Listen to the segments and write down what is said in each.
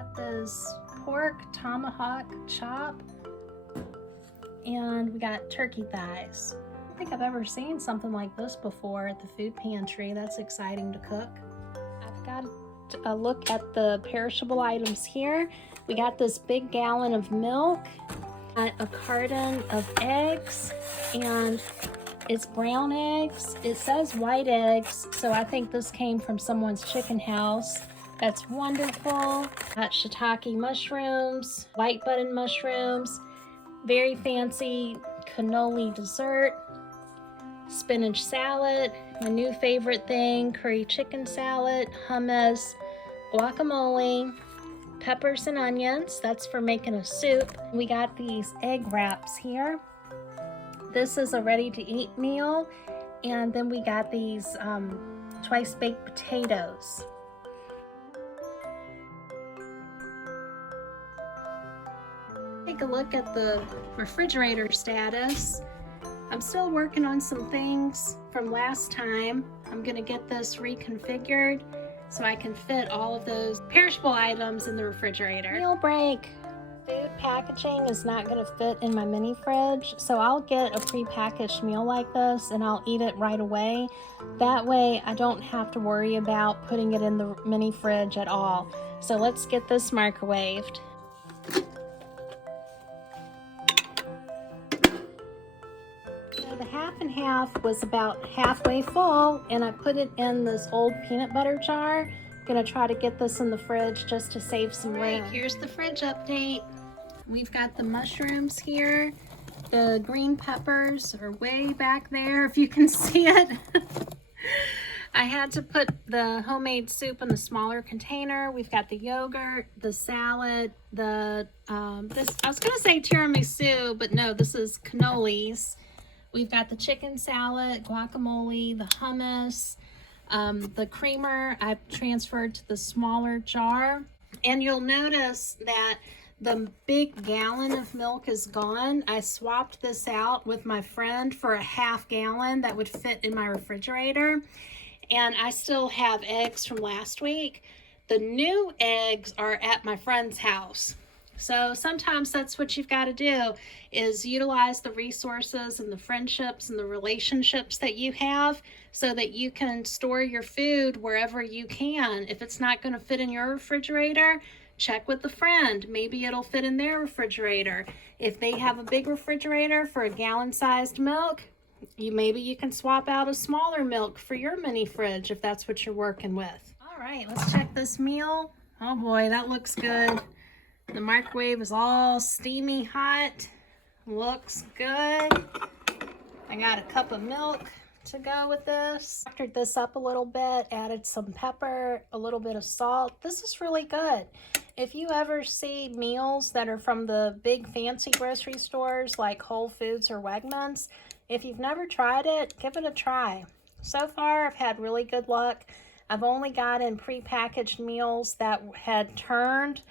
Got this pork tomahawk chop, and we got turkey thighs. I don't think I've ever seen something like this before at the food pantry. That's exciting to cook. I've got a look at the perishable items here. We got this big gallon of milk, got a carton of eggs, and it's brown eggs. It says white eggs, so I think this came from someone's chicken house. That's wonderful. Got shiitake mushrooms, white button mushrooms, very fancy cannoli dessert, spinach salad, my new favorite thing, curry chicken salad, hummus, guacamole, peppers and onions. That's for making a soup. We got these egg wraps here. This is a ready-to-eat meal. And then we got these twice baked potatoes. Take a look at the refrigerator status. I'm still working on some things from last time. I'm gonna get this reconfigured so I can fit all of those perishable items in the refrigerator. Meal break. Food packaging is not gonna fit in my mini fridge, so I'll get a prepackaged meal like this and I'll eat it right away. That way I don't have to worry about putting it in the mini fridge at all. So let's get this microwaved. The half and half was about halfway full, and I put it in this old peanut butter jar. I'm gonna try to get this in the fridge just to save some room. Here's the fridge update. We've got the mushrooms here. The green peppers are way back there, if you can see it. I had to put the homemade soup in the smaller container. We've got the yogurt, the salad, I was gonna say tiramisu, but no, this is cannolis. We've got the chicken salad, guacamole, the hummus, the creamer I've transferred to the smaller jar. And you'll notice that the big gallon of milk is gone. I swapped this out with my friend for a half gallon that would fit in my refrigerator. And I still have eggs from last week. The new eggs are at my friend's house. So sometimes that's what you've got to do, is utilize the resources and the friendships and the relationships that you have so that you can store your food wherever you can. If it's not going to fit in your refrigerator, check with the friend. Maybe it'll fit in their refrigerator. If they have a big refrigerator for a gallon-sized milk, maybe you can swap out a smaller milk for your mini fridge if that's what you're working with. All right, let's check this meal. Oh boy, that looks good. The microwave is all steamy hot. Looks good. I got a cup of milk to go with this. Factored this up a little bit, added some pepper, a little bit of salt. This is really good. If you ever see meals that are from the big fancy grocery stores like Whole Foods or Wegmans, if you've never tried it, give it a try. So far, I've had really good luck. I've only gotten prepackaged meals that had turned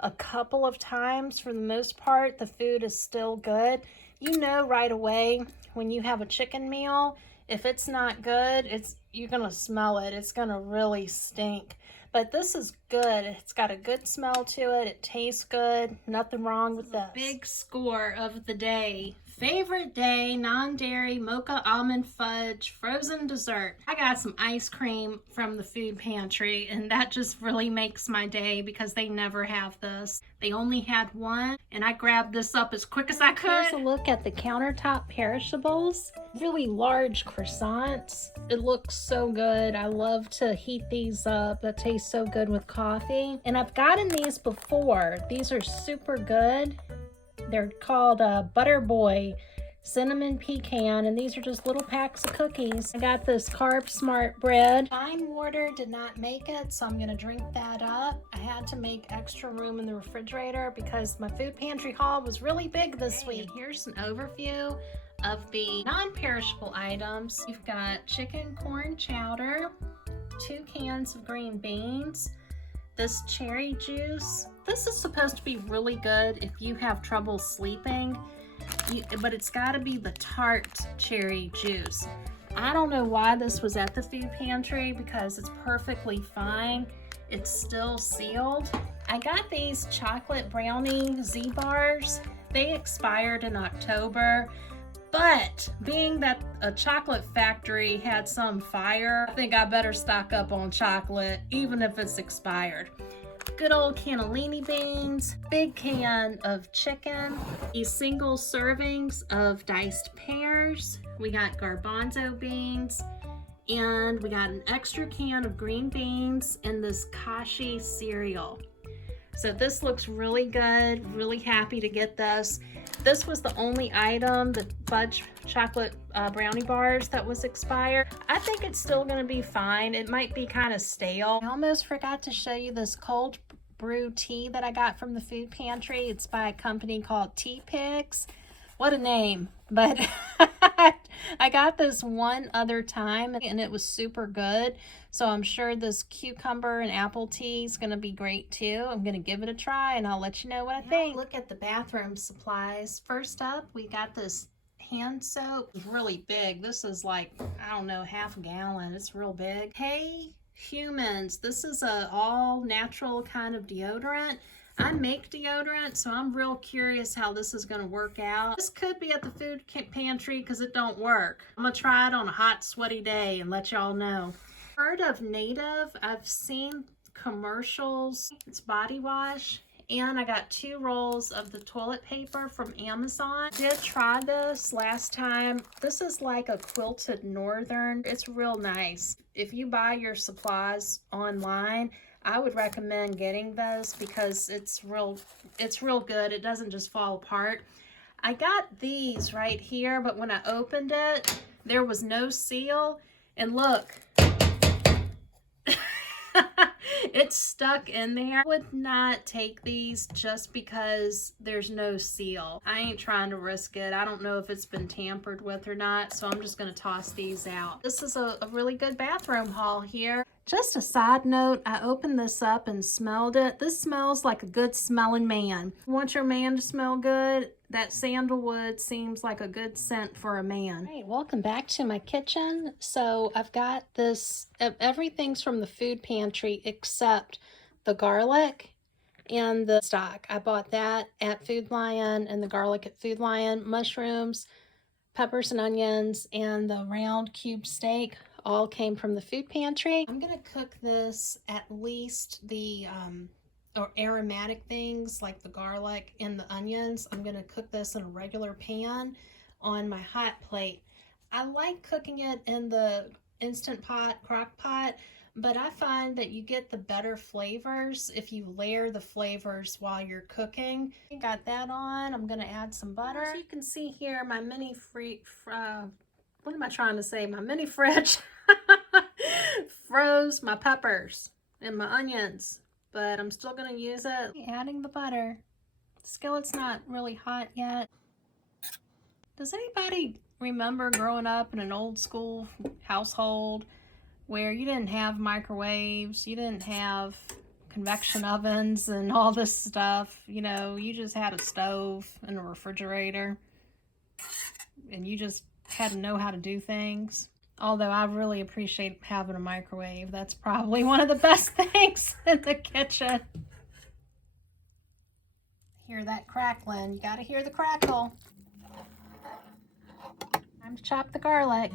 a couple of times. For the most part, the food is still good. You know right away when you have a chicken meal, if it's not good, you're gonna smell it. It's gonna really stink. But this is good. It's got a good smell to it. It tastes good. Nothing wrong with this. Big score of the day. Favorite day, non-dairy, mocha almond fudge, frozen dessert. I got some ice cream from the food pantry, and that just really makes my day because they never have this. They only had one, and I grabbed this up as quick as I could. Here's a look at the countertop perishables. Really large croissants. It looks so good. I love to heat these up. That tastes so good with coffee. And I've gotten these before. These are super good. They're called Butter Boy Cinnamon Pecan, and these are just little packs of cookies. I got this Carb Smart bread. Fine water did not make it, so I'm gonna drink that up. I had to make extra room in the refrigerator because my food pantry haul was really big this week. Here's an overview of the non-perishable items. You've got chicken corn chowder, 2 cans of green beans, this cherry juice. This is supposed to be really good if you have trouble sleeping, but it's got to be the tart cherry juice. I don't know why this was at the food pantry because it's perfectly fine. It's still sealed. I got these chocolate brownie Z bars. They expired in October, but being that a chocolate factory had some fire, I think I better stock up on chocolate, even if it's expired. Good old cannellini beans, big can of chicken, these single servings of diced pears. We got garbanzo beans, and we got an extra can of green beans and this kashi cereal. So this looks really good, really happy to get this. This was the only item, the fudge chocolate brownie bars, that was expired. I think it's still gonna be fine. It might be kind of stale. I almost forgot to show you this cold brew tea that I got from the food pantry. It's by a company called Tea Picks. What a name, but I got this one other time and it was super good. So I'm sure this cucumber and apple tea is going to be great too. I'm going to give it a try and I'll let you know what I think. Look at the bathroom supplies. First up, we got this hand soap. It's really big. This is like, I don't know, half a gallon. It's real big. Hey, humans, this is a all natural kind of deodorant. I make deodorant, so I'm real curious how this is going to work out. This could be at the food pantry because it don't work. I'm going to try it on a hot, sweaty day and let y'all know. Heard of Native? I've seen commercials. It's body wash. And I got 2 rolls of the toilet paper from Amazon. Did try this last time. This is like a quilted northern. It's real nice. If you buy your supplies online, I would recommend getting this because it's real good. It doesn't just fall apart. I got these right here, but when I opened it, there was no seal. And look, it's stuck in there. I would not take these just because there's no seal. I ain't trying to risk it. I don't know if it's been tampered with or not, so I'm just going to toss these out. This is a really good bathroom haul here. Just a side note, I opened this up and smelled it. This smells like a good smelling man. Want your man to smell good? That sandalwood seems like a good scent for a man. Hey, welcome back to my kitchen. So I've got this, everything's from the food pantry except the garlic and the stock. I bought that at Food Lion and the garlic at Food Lion. Mushrooms, peppers and onions, and the round cube steak all came from the food pantry. I'm gonna cook this at least the or aromatic things like the garlic and the onions. I'm gonna cook this in a regular pan on my hot plate. I like cooking it in the Instant Pot, crock pot, but I find that you get the better flavors if you layer the flavors while you're cooking. Got that on. I'm gonna add some butter. As you can see here, my mini what am I trying to say? My mini fridge froze my peppers and my onions, but I'm still going to use it. Adding the butter. The skillet's not really hot yet. Does anybody remember growing up in an old school household where you didn't have microwaves, you didn't have convection ovens and all this stuff? You know, you just had a stove and a refrigerator and you just had to know how to do things. Although I really appreciate having a microwave. That's probably one of the best things in the kitchen. Hear that crackling. You gotta hear the crackle. Time to chop the garlic.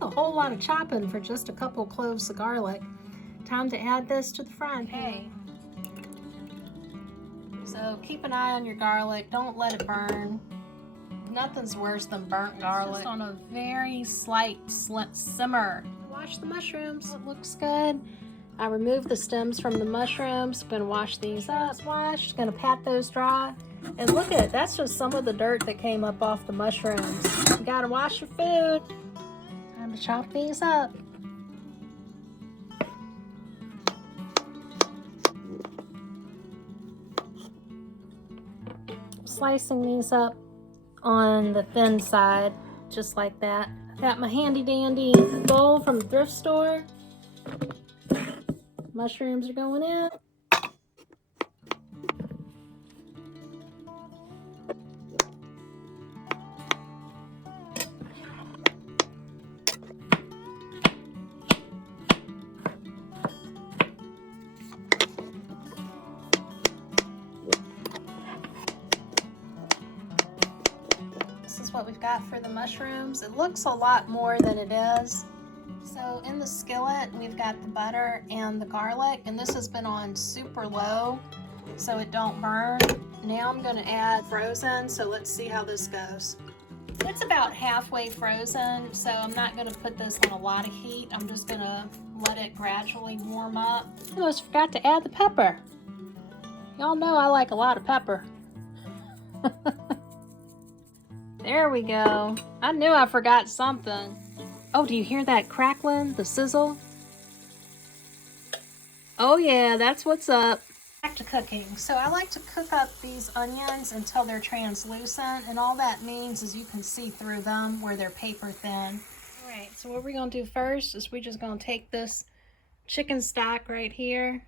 A whole lot of chopping for just a couple cloves of garlic. Time to add this to the frying pan. So keep an eye on your garlic. Don't let it burn. Nothing's worse than burnt garlic. Just on a very slight simmer. Wash the mushrooms. It looks good. I removed the stems from the mushrooms. I'm gonna wash these up. Washed. Gonna pat those dry. And look at it. That's just some of the dirt that came up off the mushrooms. You gotta wash your food. Time to chop these up. slicing these up on the thin side, just like that. Got my handy dandy bowl from the thrift store. Mushrooms are going in. This is what we've got for the mushrooms. It looks a lot more than it is. So in the skillet, we've got the butter and the garlic, and this has been on super low so it don't burn. Now I'm gonna add frozen, so let's see how this goes. It's about halfway frozen, so I'm not gonna put this on a lot of heat. I'm just gonna let it gradually warm up. I almost forgot to add the pepper. Y'all know I like a lot of pepper. There we go. I knew I forgot something. Oh, do you hear that crackling, the sizzle? Oh yeah, that's what's up. Back to cooking. So I like to cook up these onions until they're translucent, and all that means is you can see through them where they're paper thin. All right, so what we're gonna do first is we're just gonna take this chicken stock right here,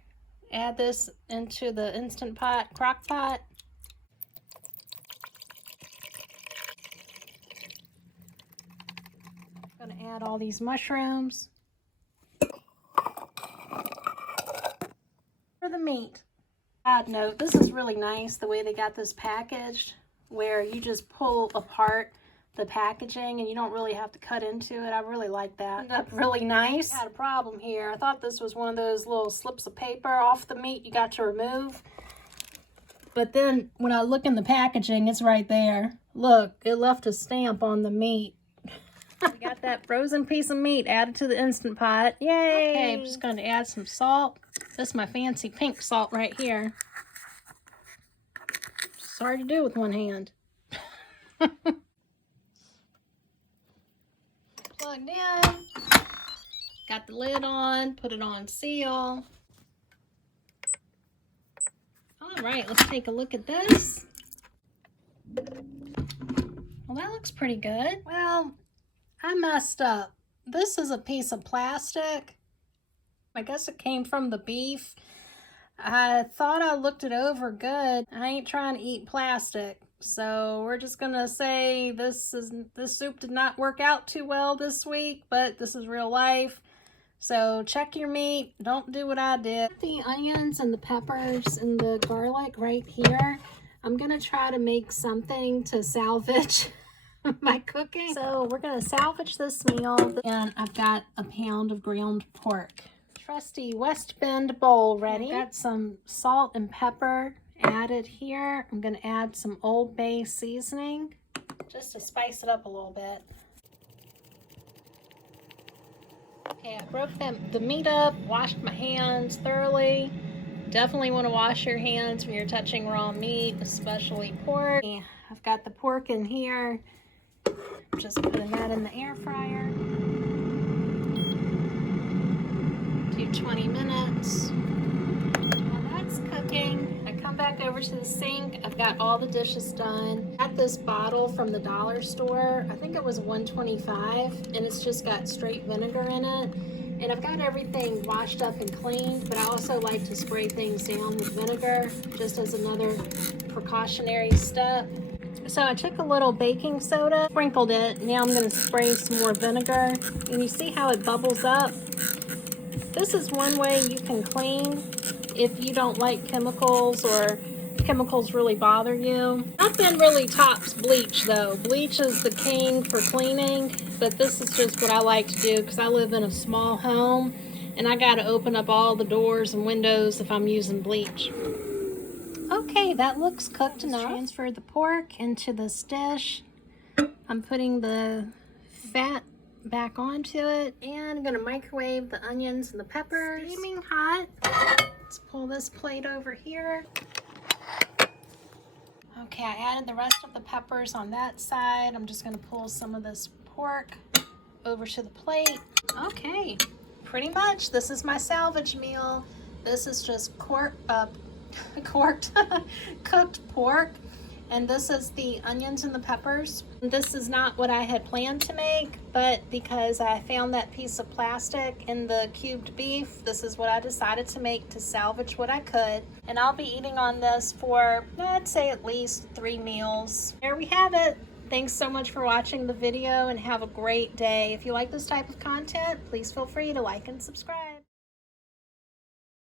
add this into the Instant Pot crock pot. I'm gonna add all these mushrooms. For the meat. Side note, this is really nice the way they got this packaged, where you just pull apart the packaging and you don't really have to cut into it. I really like that. Ended up really nice. I had a problem here. I thought this was one of those little slips of paper off the meat you got to remove. But then when I look in the packaging, it's right there. Look, it left a stamp on the meat. We got that frozen piece of meat added to the Instant Pot. Yay! Okay, I'm just going to add some salt. This is my fancy pink salt right here. It's hard to do with one hand. Plugged in. Got the lid on. Put it on seal. All right, let's take a look at this. Well, that looks pretty good. Well, I messed up. This is a piece of plastic. I guess it came from the beef. I thought I looked it over good. I ain't trying to eat plastic. So we're just gonna say this soup did not work out too well this week, but this is real life. So check your meat. Don't do what I did. The onions and the peppers and the garlic right here. I'm gonna try to make something to salvage my cooking. So we're gonna salvage this meal, and I've got a pound of ground pork. Trusty West Bend bowl ready. I've got some salt and pepper added here. I'm gonna add some Old Bay seasoning just to spice it up a little bit. Okay, I broke the meat up, washed my hands thoroughly. Definitely want to wash your hands when you're touching raw meat, especially pork. I've got the pork in here. Just putting that in the air fryer. Do 20 minutes. While that's cooking, I come back over to the sink. I've got all the dishes done. Got this bottle from the dollar store. I think it was $1.25, and it's just got straight vinegar in it. And I've got everything washed up and cleaned, but I also like to spray things down with vinegar just as another precautionary step. So I took a little baking soda, sprinkled it. Now I'm going to spray some more vinegar. And you see how it bubbles up? This is one way you can clean if you don't like chemicals or chemicals really bother you. Nothing really tops bleach though. Bleach is the king for cleaning, but this is just what I like to do because I live in a small home and I got to open up all the doors and windows if I'm using bleach. Okay, that looks cooked enough. Transfer the pork into this dish. I'm putting the fat back onto it, and I'm gonna microwave the onions and the peppers. Steaming hot. Let's pull this plate over here. Okay, I added the rest of the peppers on that side. I'm just gonna pull some of this pork over to the plate. Okay, pretty much this is my salvage meal. This is just cooked pork, And this is the onions and the peppers. This is not what I had planned to make, but because I found that piece of plastic in the cubed beef, this is what I decided to make to salvage what I could. And I'll be eating on this for, I'd say, at least 3 meals. There we have it. Thanks so much for watching the video and have a great day. If you like this type of content, please feel free to like and subscribe.